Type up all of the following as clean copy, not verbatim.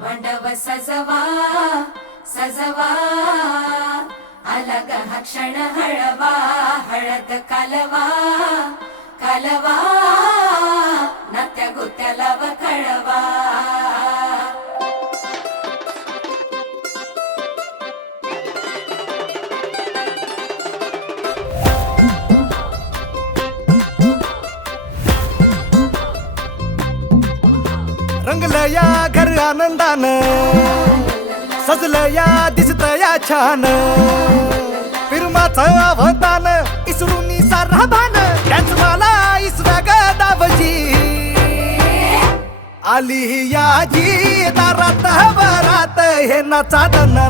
मंडप सजवा सजवा अलग हा क्षण हळवा हळद कालवा कालवा नात्या गोत्याला कळवा रंगलं या घर आनंदानं सजलं या दिसतं या छान फिरमाचं अवतान इसरून सारा भान त्याच मला इसव्या गदावजी आली या जी दारात बरात हे नाचा दणना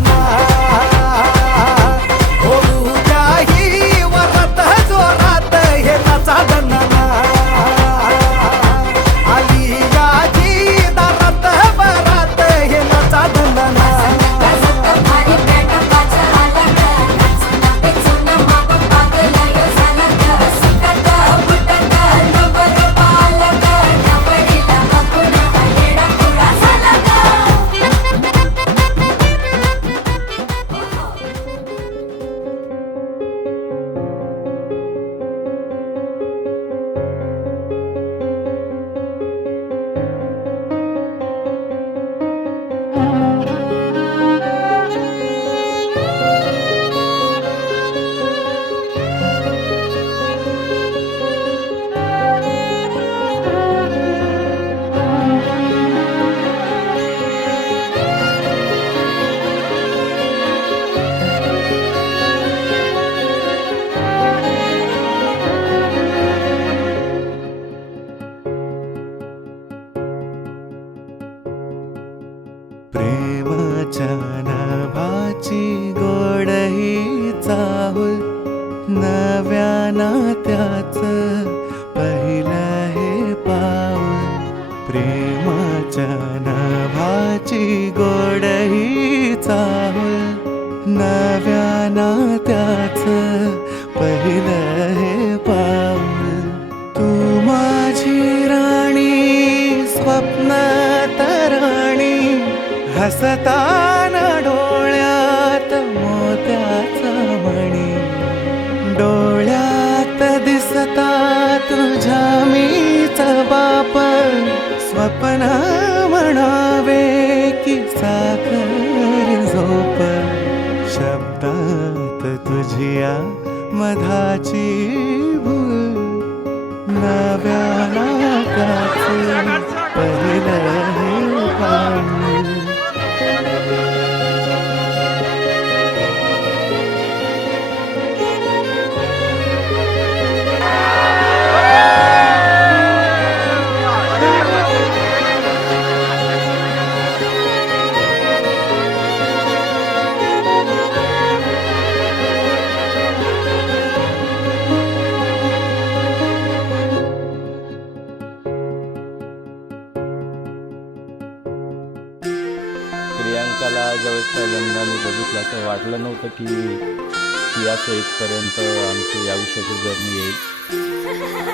होऊ द्याही वरात जोरात हे नाचा दणना आली या जी दारात बरात हे नाचा दणना प्रेमाच्या नाभाची गोड ही चाहुल नव्या नात्याचं पहिलं हे पाऊल प्रेमाच्या नाभाची गोड ही चाहुल नव्या नात्याचं पहिलं हे पाऊल तू माझी राणी स्वप्नात राणी हसताना डोळ्यात मोत्याचा मणी डोळ्यात दिसता तुझ्या मीच बाप स्वप्न म्हणावे की साखर झोप शब्दात तुझिया मधाची भूल नव्या नात्याचं पहिलं हे पाऊल प्रियांकाला ज्यावेळेस पहिल्यांदा मी बघितलं तर वाटलं नव्हतं की या इथपर्यंत आमची आयुष्याची जर्नी येईल.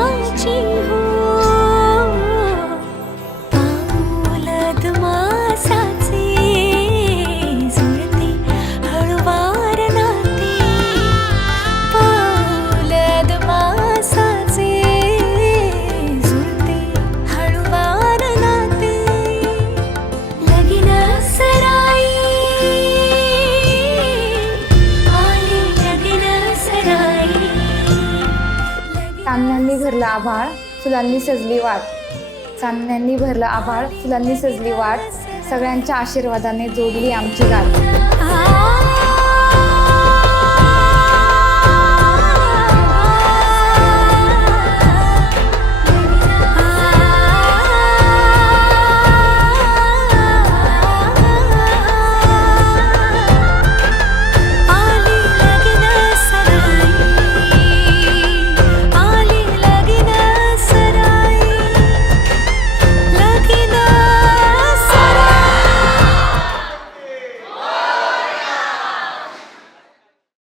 माझी हो पाऊलद मासाचे जुळते हळुवार नाते पाऊलद मासाचे जुळते हळुवार नाते लगीन सराई आली लगीन सराई चांदण्यांनी भरलं आभाळ फुलांनी सजली वाट चांदण्यांनी भरलं आभाळ फुलांनी सजली वाट सगळ्यांच्या आशीर्वादाने जोडली आमची गाठ